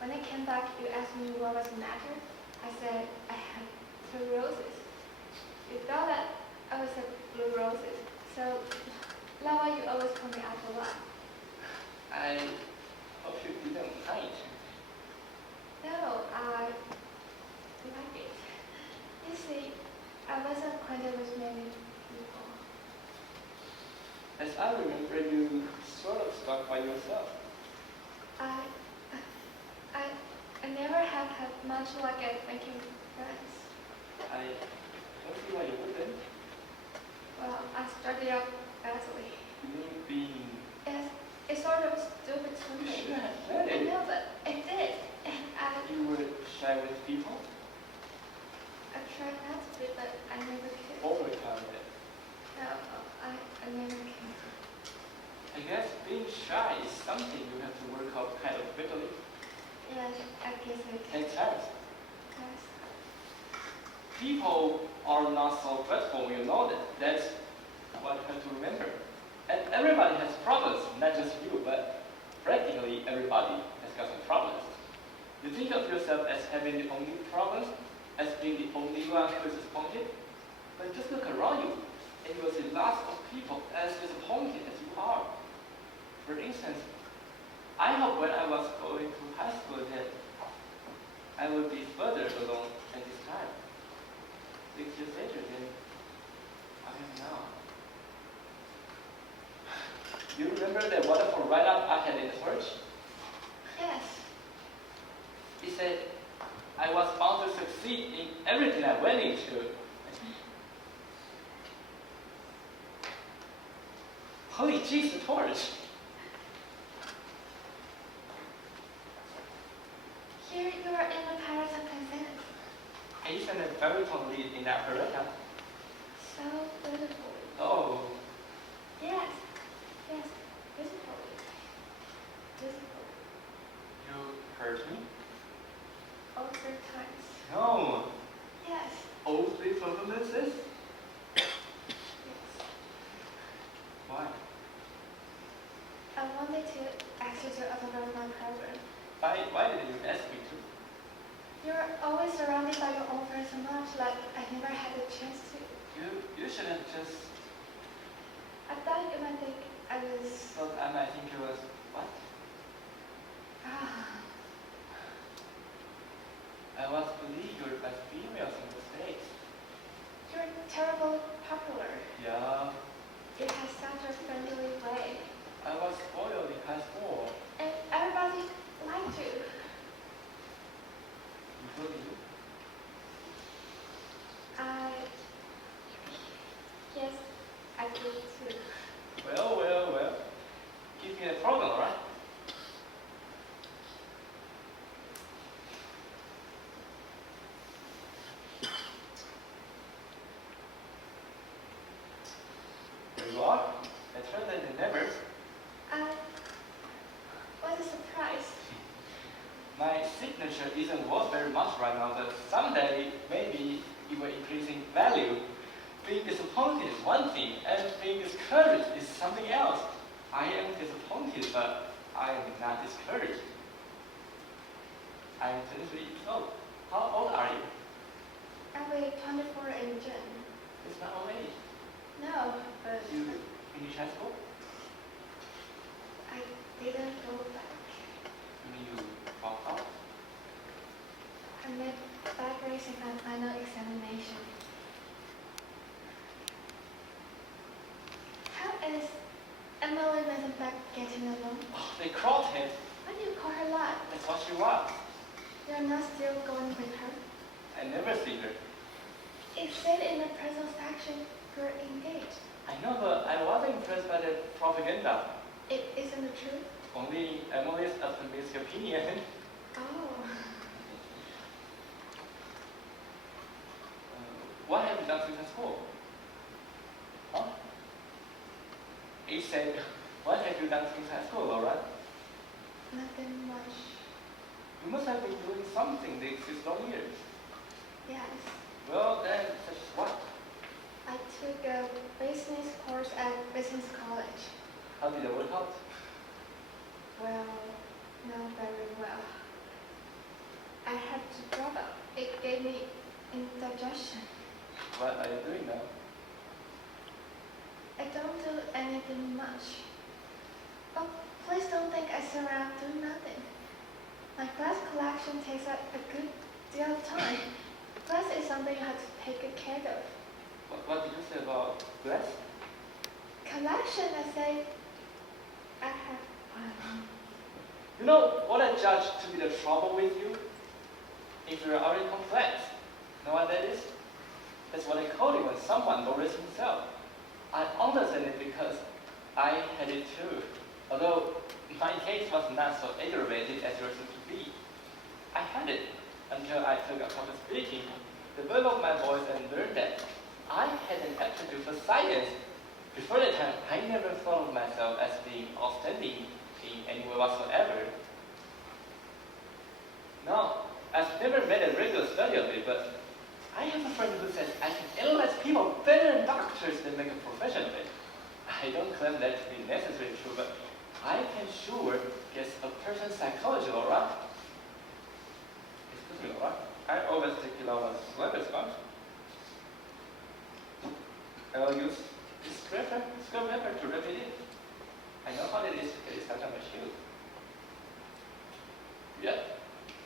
When I came back, you asked me what was the matter. I said I had fluorosis. You thought that I was a fluorosis, so that's why you always call me after one. I hope you didn't mind. No, I like it. You see, I wasn't acquainted with many people. As I remember, you sort of stuck by yourself. I never have had much luck at making friends. I don't see why you wouldn't. Well, I started out badly. You mean being... Yes, it's sort of stupid to You me. should have said I it. know, but I did. And You were shy with people? I tried not to be, but I never could. Overcome it. No, I never can. I guess being shy is something you have to work out kind of quickly. Yes, I guess I can. Takes time. Yes. People are not so dreadful, you know that. That's what you have to remember. And everybody has problems, not just you, but practically everybody has got some problems. You think of yourself as having the only problems, as being the only one who is disappointed, but just look around you, and you will see lots of people as disappointed as you are. For instance, I hope when I was going to high school that I would be further along at this time. 6 years later than I am now. Do you remember that wonderful write-up I had in the church? Yes. It said I was bound to succeed in everything I went into. Holy jeez, the torch! Here you are in the Pirates of Penzance. Isn't a baritone lead in that operetta? So beautiful. Oh, Yes. Yes. Beautifully. Beautiful. you heard me? All 3 times. No. Yes. All 3 performances? Yes. Why? I wanted to ask you to autograph my program. Why didn't you ask me to? You're always surrounded by your own friends so much, like I never had a chance to. You should have just I thought you might think I was... thought I might think it was what? Ah, I was beleaguered by females in the States. you're terribly popular. Yeah, You have such a friendly way. I was spoiled in high school. And everybody liked you. Including you. Yes, I did too. Well. Give me a problem, right? There you are. Better than never. What a surprise. My signature isn't worth very much right now, but someday maybe it will increase in value. Being disappointed is one thing, and being discouraged is something else. I am disappointed, but I am not discouraged. I am 23 years old. How old are you? I'll be 24 in June. It's not old age. No, but You finish high school? I didn't go back. You mean you dropped out? I made bad grades in my final examination. How is Emily Rosenberg getting along? Oh, they caught him. Why do you call her that? That's what she was. You're not still going with her? I never see her. It said in the present section you're engaged. I know, but I wasn't impressed by the propaganda. It isn't the truth? Only Emily's optimistic opinion. Oh. What have you done since school? Huh? He said, what have you done since high school, Laura? Nothing much. You must have been doing something these 6 long years. Yes. Well, then, such as what? I took a business course at business college. How did it work out? Well, not very well. indigestion. What are you doing now? I don't do anything much. Oh, please don't think I sit around doing nothing. My glass collection takes up a good deal of time. Glass is something you have to take good care of. What did you say about glass? Collection, I say, I have one. You know what I judge to be the trouble with you? Inferiority complex. Know what that is? That's what I call it when someone lowers himself. I understand it because I had it too. Although my case was not so aggravated as yours seems to be. I had it until I took up public speaking, developed my voice, and learned that I had an aptitude for science. Before that time, I never thought of myself as being outstanding in any way whatsoever. No, I've never made a regular study of it, but I have a friend who says I can analyze people better than doctors that make a profession of it. I don't claim that to be necessarily true, but I can sure guess a person's psychology, Laura. Excuse me, Laura. I always take Laura's syllabus sponge. I'll use this scraper to repeat it. I know how it is to get it stuck on my shoe. Yeah,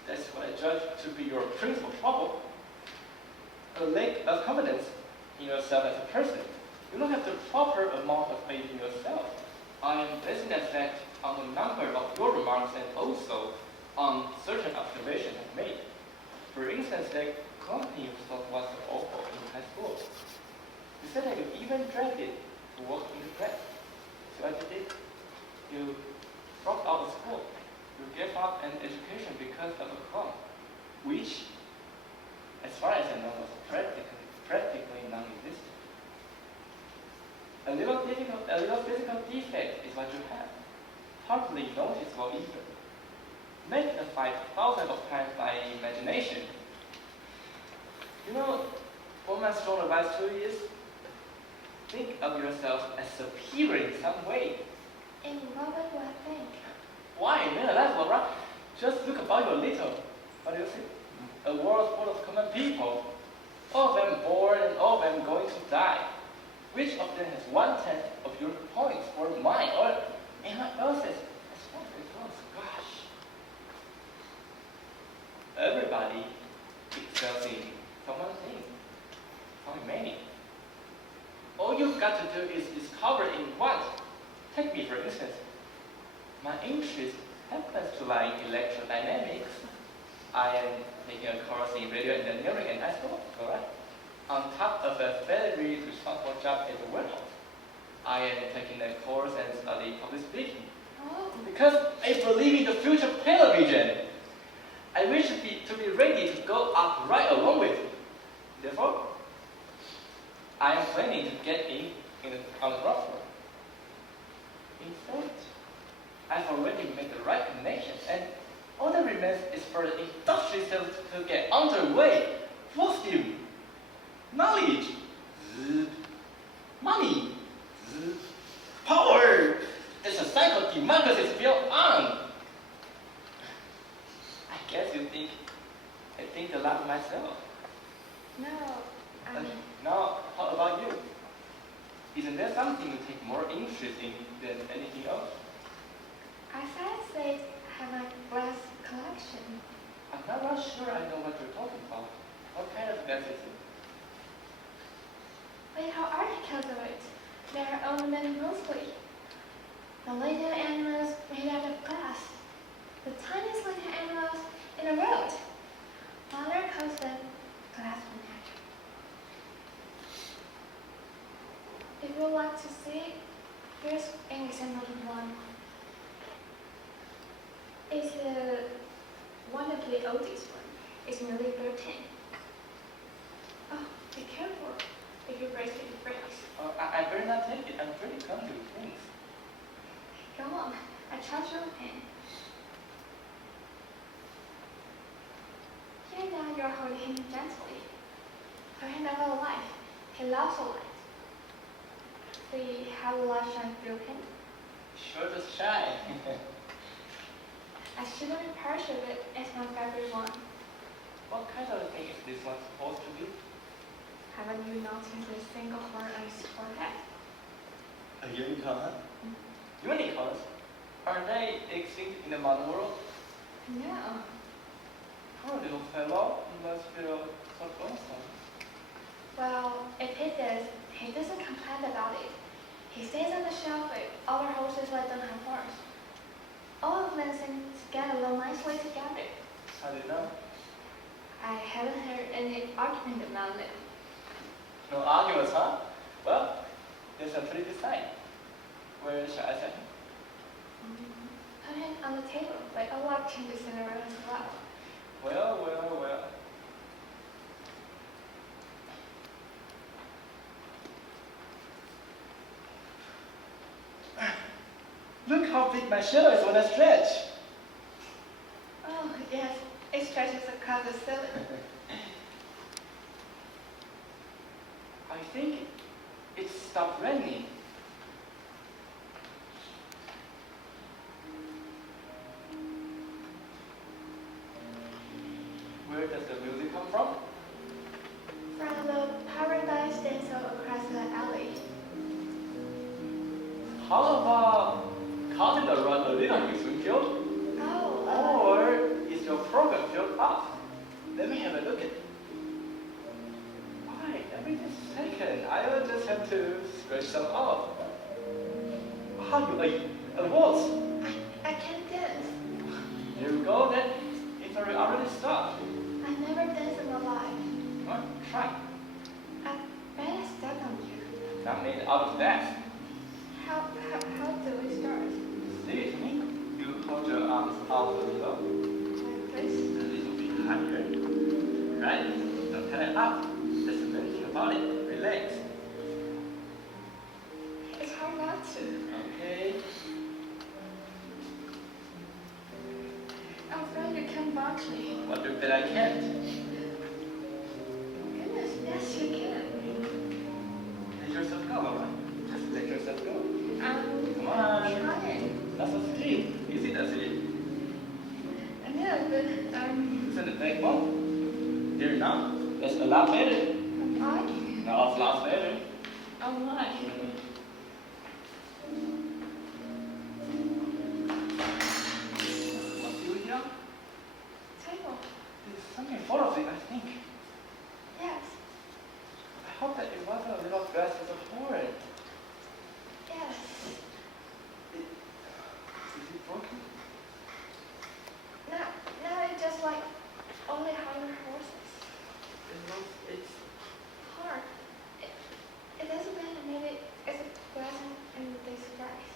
that's what I judge to be your principal trouble. A lack of confidence in yourself as a person. You don't have the proper amount of faith in yourself. I am basing that fact on a number of your remarks and also on certain observations I've made. For instance, that company you thought was awful in high school. You said that you even dragged it to work in the press. So what you did? You dropped out of school. You gave up an education because of a club, which, as far as I know, was practically non-existent. A little physical defect is what you have, hardly noticeable either. Magnified thousands of times by imagination. You know, what my strong advice to you is, think of yourself as superior in some way. In what way do I think? Why, man, alive, Laura? Just look about you a little. What do you see? A world full of common people, all of them born and all of them going to die. Which of them has 1/10 of your points or mine or anyone else's? As far as it goes, gosh. Everybody excels in some one thing, some many. All you've got to do is discover in one. Take me for instance. My interest happens to lie in electrodynamics. I am taking a course in radio engineering and high school, alright? On top of a very responsible job at the warehouse, I am taking a course and studying public speaking. Oh. Because I believe in the future of television. I wish to be ready to go up right along with you. Therefore, I am planning to get on the ground floor. In fact, I've already made the right connections, and all that remains is for the industry to get underway. What's new? Knowledge, money, power. There's a cycle democracy is built on. I guess I think a lot of myself. No, I mean... Now, how about you? Isn't there something you take more interest in than anything else? As I said, I have my glass collection. I'm not really sure I know what you're talking about. What kind of glass is it? Wait, how articles of it? They are ornamented mostly. The little animals made out of glass. The tiniest little animals in the world. Father calls them glass vernacular. If you would like to see, here's an example of one. It's one of the oldest one. It's nearly 13. Oh, be careful. If you break it, it breaks. Oh, I better not take it. I'm pretty clumsy with things. Go on, I charge your pen. Here now you're holding him gently. For him never a life. He loves a light. See how the light shines through him? Sure does shine. I shouldn't be partial, but it's my favorite one. What kind of thing is this one supposed to be? Haven't you noticed a single horn on his forehead? A unicorn? Unicorns? Are they extinct in the modern world? No. Poor little fellow, he must feel so lonesome. Well, if he does, he doesn't complain about it. He stays on the shelf with other horses that don't have horns. All of them seem to get along nicely together. How do you know? I haven't heard any argument about them. No arguments, huh? Well, there's a pretty good sign. Where shall I set him? Put him on the table, like a lot can be sent around as well. Well. Look how big my shell is when I stretch. Oh, yes, it stretches across the ceiling. I think it stopped raining. Where does the music come from? From the paradise dancer across the alley. How about cutting around a little music field? Oh, Or is your program filled up? Let me have a look at it. Why, every second, I will just have to scratch some off. How you a waltz? I can't dance. Here we go then. It's already stopped. I never danced in my life. Well, try. I bet I stepped on you. Not made out of that. How do we start? Leave it to me. You hold your arms out a little. Like this? A little bit higher. Right? Don't turn it up. That's the main thing about it. Relax. It's hard not to. Okay. I'm afraid you can't watch me. What do you bet I can't? Goodness, yes you can. Let yourself go, alright? Just let yourself go. Come on. Trying. That's what's deep. Easy, that's it. I know, but Loosen the backbone. Here now. That's a lot better. I? No, it's a lot better. Oh my. What's you here? Table. There's something full of it, I think. Yes. I hope that it wasn't a little glass with a horn. Yes. Is it broken? Now it's just like only higher horses. It's Hard. It doesn't matter. Maybe it's a glass in disguise.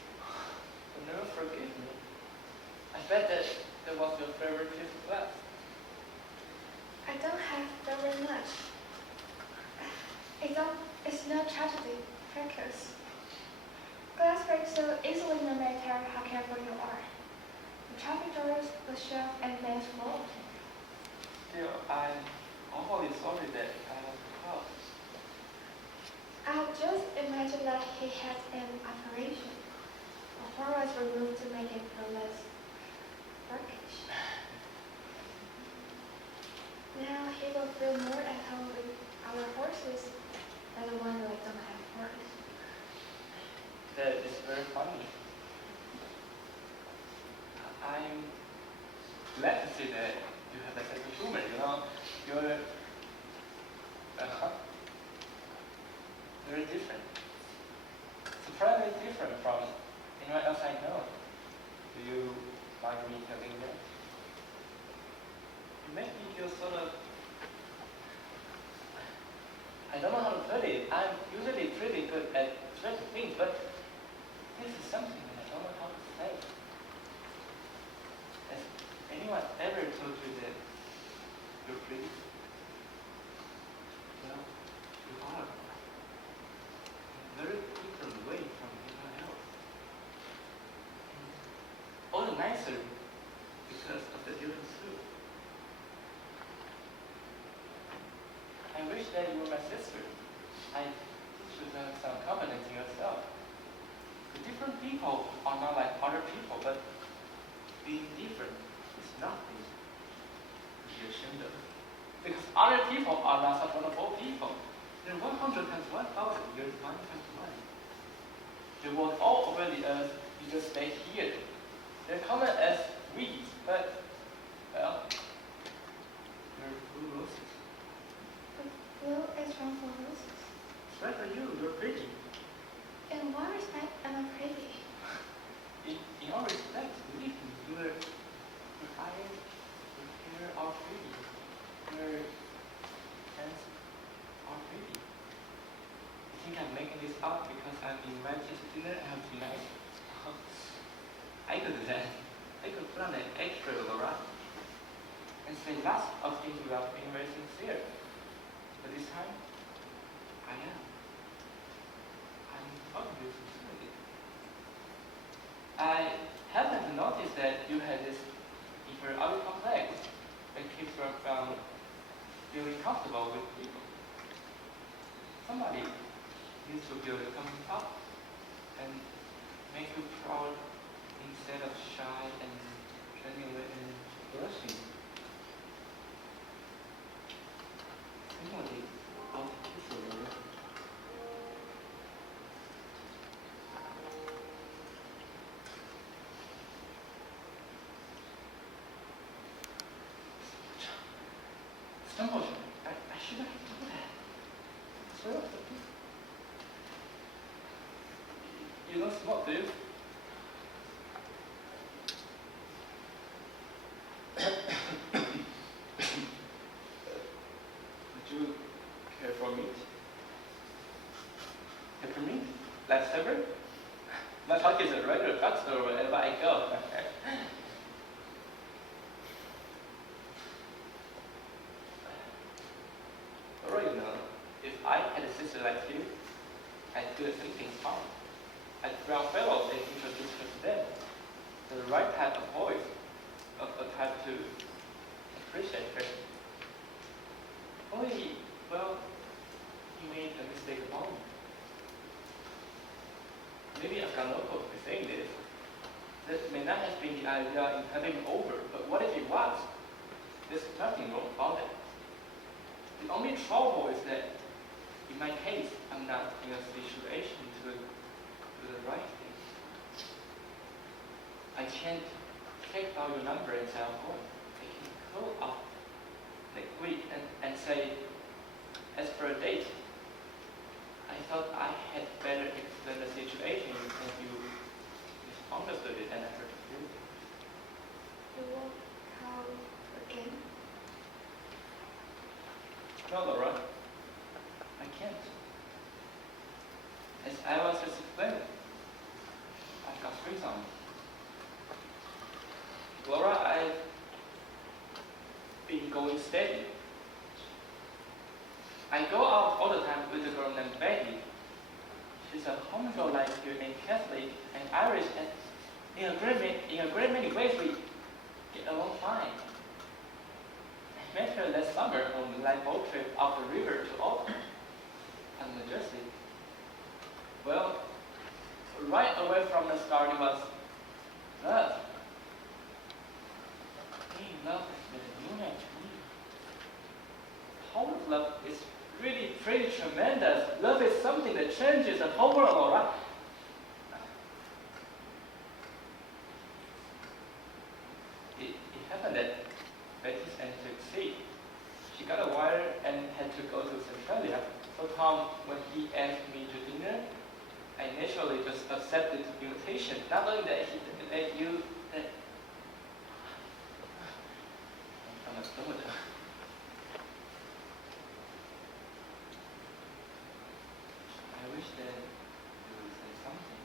You'll never forgive me. I bet that was your favorite piece of glass. I don't have very much. It's no tragedy, because glass breaks so easily no matter how careful you are. The traffic doors, the shelf, and things fall. Still, I'm awfully sorry that I was the cause. I'll just imagine that he had an operation. The horn was removed to make it feel less Turkish. Now he will feel more at home with our horses than the one that don't have horns. That is very funny. I'm glad to see that you have a sense of humor, you know. You're very different. Surprisingly different from anyone else I know. Do you mind me telling you? You make me feel sort of, I don't know how to put it. I'm usually pretty good at certain things, but this is something that I don't know how to say. Has anyone ever told you that you're pretty? Well, you are. In a very different way from anyone else. And all the nicer because of the difference too. I wish that you were my sister. I should have some confidence in yourself. The different people are not like other people, but being different is nothing to be ashamed of. Because other people are not such wonderful people. They're 100 times 1,000. You're 1 times 1. They walk all over the earth. You just stay here. They're common as weeds, but, well, they're blue roses. But blue is wrong for roses. It's right for you. You're pretty. In what respect am I pretty? In all respects, believe me, your eyes, your hair are pretty. Your hands are pretty. I think I'm making this up because I'm invited to dinner and tonight. I could do that. I could put on an extra, Laura, and say lots of things without being very sincere. But this time, I am. I'm talking to you sincerely. I happened to notice that you had this inferiority complex that keeps you from feeling comfortable with people. Somebody needs to build a company up and make you proud instead of shy and turning away and blushing. Somebody out kiss you. Stumbled. I should have done that. Swear off the piece. You don't smoke, do you? Would you care for meat? Peppermint? Lifesaver? My pocket is a regular drugstore wherever I go. Or you know, if I had a sister like you, I'd do the same thing fine. I'd grab fellows and introduce her to them. The right type of boys, of the type to appreciate her. Only, well, you made a mistake about me. Maybe I've got no hope for saying this. That may not have been the idea in having me over, but what if it was? There's nothing wrong about it. The only trouble is that, in my case, I'm not in a situation to do the right thing. I can't take down your number and say I'm going. I can call up next week and say, as for a date, I thought I had better explain the situation and you misunderstood it and I hurt you. You won't come again? No, Laura, I can't. As I was just explaining, I've got strings on me. Laura, I've been going steady. I go out all the time with a girl named Betty. She's a homegirl like you named Catholic and Irish, and in a great many ways we get along fine. I met her last summer on a light boat trip up the river to Alton, on New Jersey. Well, right away from the start it was love. Being in love has been a new name to me. Whole love is really pretty tremendous. Love is something that changes the whole world, all right? It happened that Betty's entered sea. She got a wire and had to go to Centralia. So Tom, when he asked me to dinner, I naturally just accepted the invitation, not knowing that I'm a stomach. I wish that you would say something.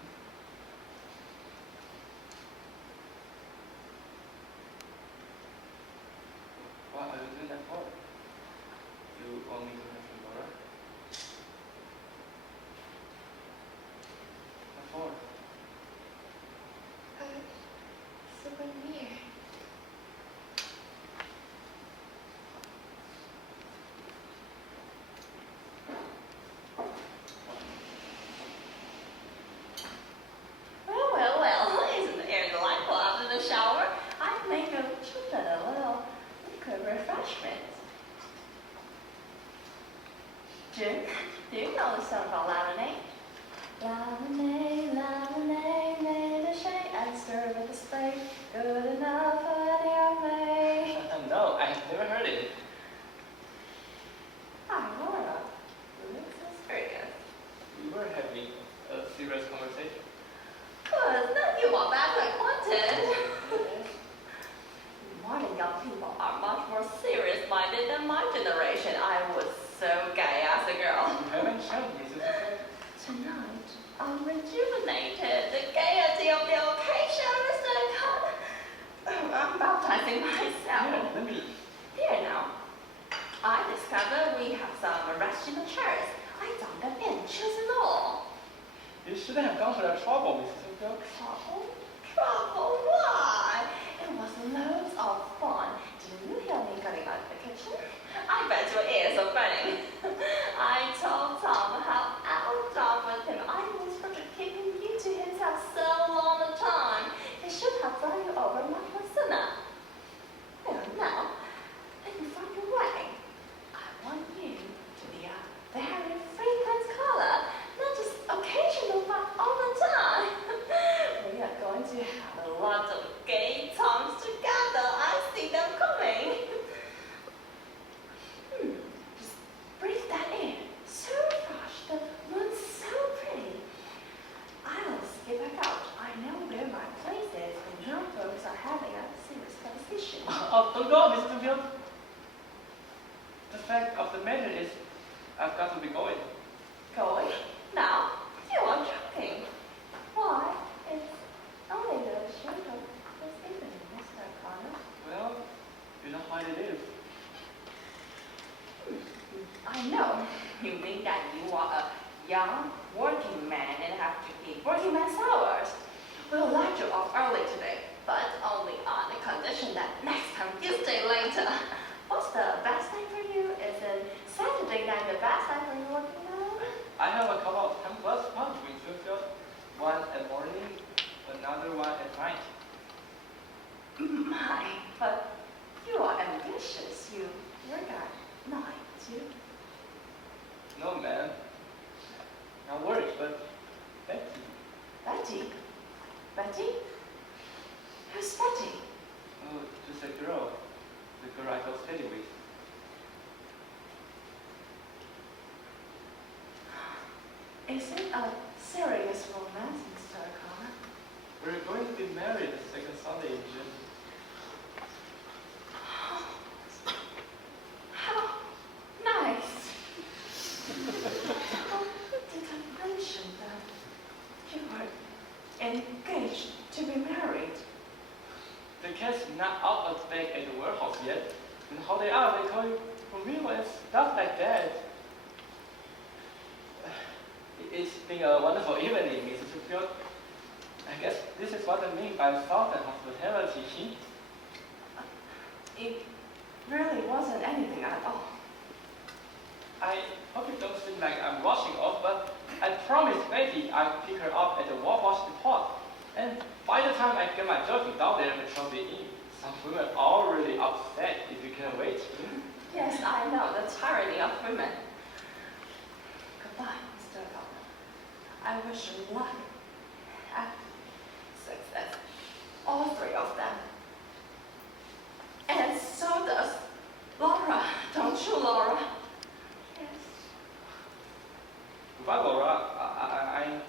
What are you doing that for? You want me to have you, Laura? What for? A souvenir. Well, isn't the air delightful after the shower? I'd make a little liquor refreshment. Gin? Do you know the song about Lemonade? Lemonade, lemonade, made a shake and stir with a spray. Good enough for any of me. No, I have never heard it. Hi, Laura. You look so serious. We were having a serious conversation. Good, then you are badly acquainted. Modern young people are much more serious-minded than my generation. I was so gay as a girl. You haven't shown me something. Tonight, I'm rejuvenated. The gaiety of the occasion is so fun. I'm baptizing myself. Yeah, let me. Here now, I discovered we have some rational chairs. I don't get in choosing all. You shouldn't have gone for that trouble, Mrs. Sophia. Trouble? Trouble? Why? It was loads of fun. Didn't you hear me getting out of the kitchen? I bet your ears are burning. I told Tom how out of with him I was for keeping you to himself so long a time. He should have brought you over much more sooner. Well, now, let me find your way. I want you to be a very frequent caller, not just occasional, but all the time. We are going to have a lot of gay times together. I see them coming. Just breathe that in. So fresh, the moon's so pretty. I'll skip back out. I know where my place is when young folks are having a serious conversation. Oh, don't go, Mrs. Sophia. The fact of the matter is, I've got to be going. Going? Now? You are joking. Why? It's only the shape of this evening, Mr. Connor. Well, you know what it is. I know. You mean that you are a young working man and have to eat working man's hours. We'll let you off early today, but only on the condition that next time you stay later. What's the best time for you? Isn't Saturday night the best time for you working now? I have a couple of 10 plus punch with Sophia. One at morning, another one at night. My, but you are ambitious. You work at night too. No, man. Not work, but Betty. Betty? Betty? Who's Betty? Oh, just a girl. The girl I go steady with. Is it a serious romance, Mr. O'Connor? We're going to be married the second Sunday in June. How nice! Oh, did I mention that you were engaged to be married? The cat's not out of the bag at the warehouse yet. And how they are, they call you for real and stuff like that. It's been a wonderful evening, Mrs. Sophia. I guess this is what I mean by soft and hospitality. It really wasn't anything at all. I hope it don't seem like I'm rushing off, but I promised Betty I'd pick her up at the wash depot. And by the time I get my jogging down there, she'll be in. Some women are already upset if you can't wait. Yes, I know the tyranny of women. Goodbye, Mr. O'Connor. I wish you luck and success. All three of them. And so does Laura, don't you, Laura? Yes. Goodbye, Laura. I'm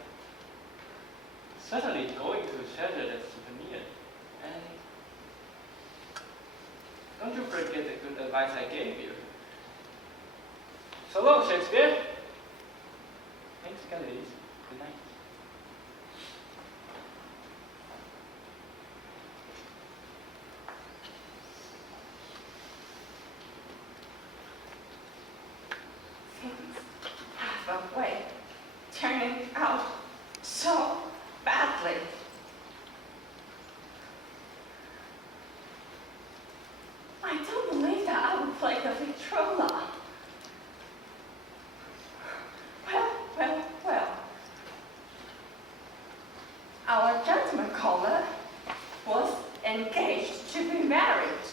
certainly going to treasure that souvenir. And don't you forget the good advice I gave you. So long, Shakespeare. Thanks again, ladies. Good night. Things have a way turning out so badly. I don't believe that I would play the Victrola. Well. Our gentleman caller was engaged to be married.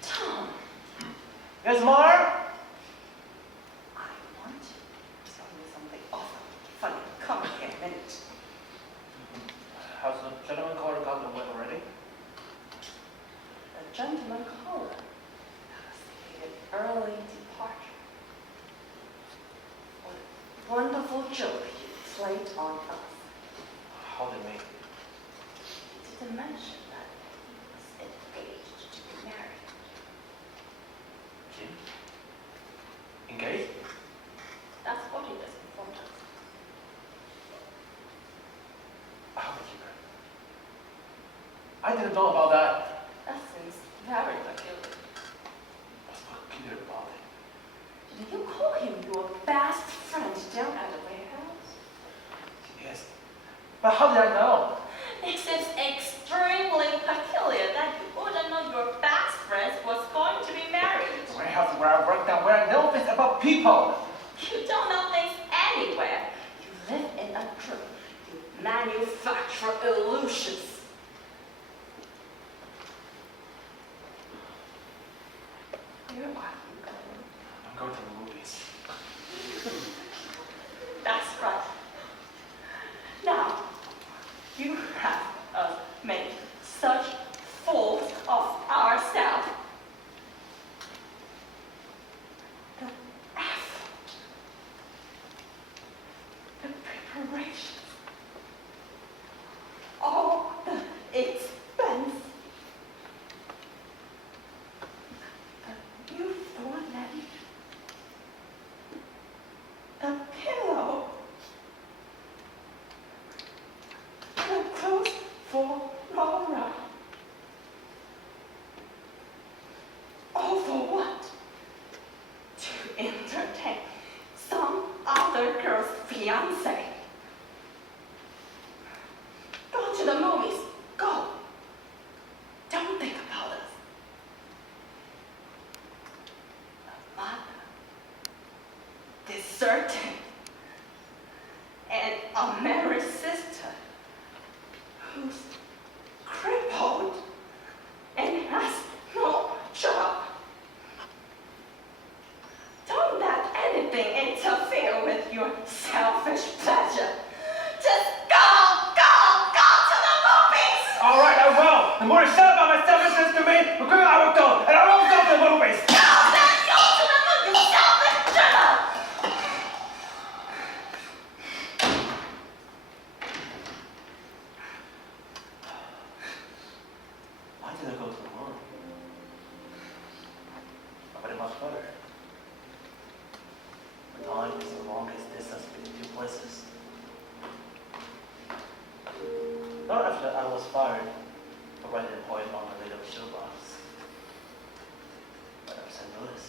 Tom, Yes, Mar? I want gentleman caller anticipated early departure. What a wonderful joke you played on us. How do you mean? He didn't mention that he was engaged to be married. Jim? Engaged? That's what he just informed us. How did you know? I didn't know about that. That seems very peculiar. What's peculiar about it? Did you call him your best friend down at the warehouse? Yes. But how did I know? It seems extremely peculiar that you wouldn't know your best friend was going to be married. The warehouse where I work and where I know things about people. You don't know things anywhere. You live in a dream. You manufacture illusions. Where are you going? I'm going to the movies. That's right. Now, you have us made such fools of ourselves. The effort, the preparation, all the expense. The youthful lady, the pillow, the clothes for Laura. All for what? To entertain some other girl's fiancé. Go to the movies. Go. Don't think about us. A mother, deserting, and a married sister who's crippled and has no job. Don't let anything interfere with your selfish pleasure. Just go to the movies! All right, I will. The more you shut about my selfishness to me, the quicker I will go. And I will go to the movies. Go to the movies, you selfish jerk! Why did I go to the movie? But it much better. The time is the longest distance between two places. Not after I was fired for writing a poem on the lid of a shoebox. But I sent notice.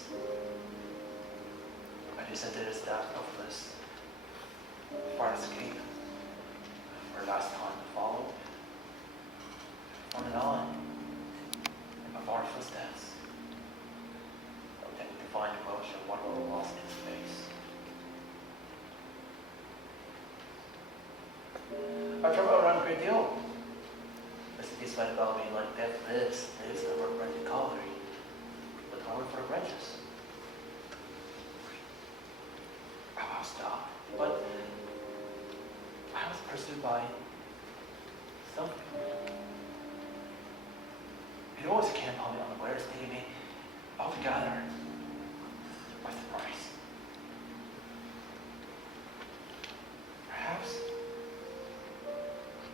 I presented a staff of list for an escape. For last time to follow. On and on. In my far footsteps. Attempting to find the motion one little lost in space. I travel around a great deal. The cities might about me like death lives that were bred in colony. But I work for the branches. I was stopped, but I was pursued by something. It always came upon me unawares, taking me altogether by surprise. Perhaps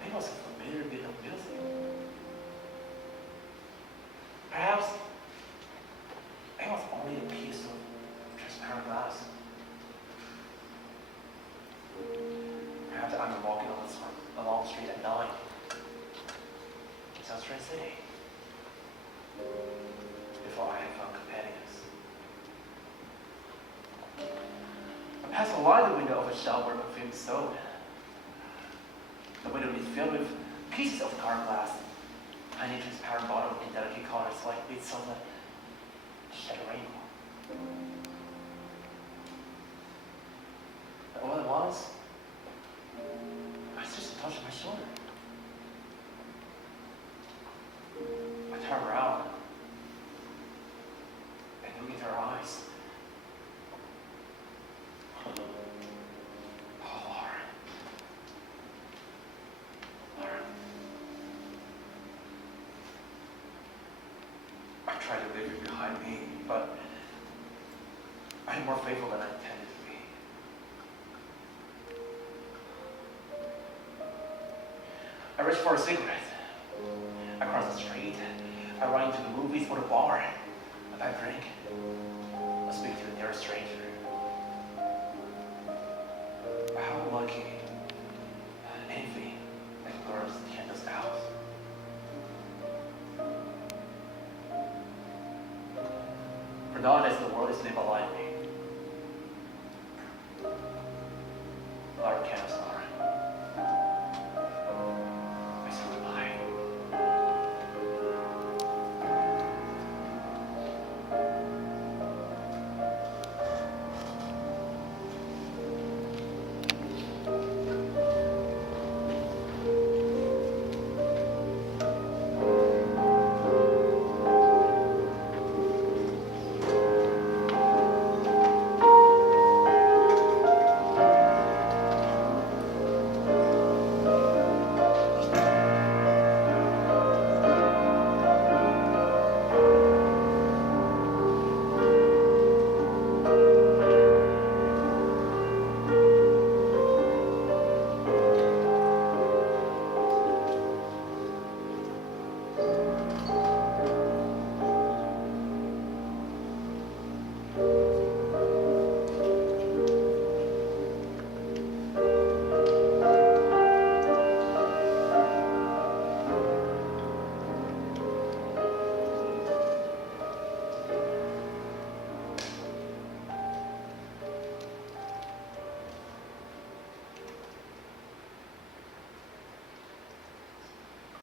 it was a familiar bit of music. Perhaps it was only a piece of transparent glass. Perhaps I'm walking on a long street at night in some strange city before I had found companions. I passed a lighted window of a shop where perfume is sold. The window is filled with pieces of car glass, tiny transparent bottles in delicate colors like bits of a shed rainbow. But all at once, I just touched my shoulder. I turned around and looked into her eyes. Oh, Lauren. Lauren. tried to leave it behind me, but I'm more faithful than I intended to be. I reach for a cigarette. I cross the street. I run into the movies or the bar. I buy a drink. I speak to the nearest stranger. How lucky. Anything that lures the candles out. For nowadays, the world is lived by me. Our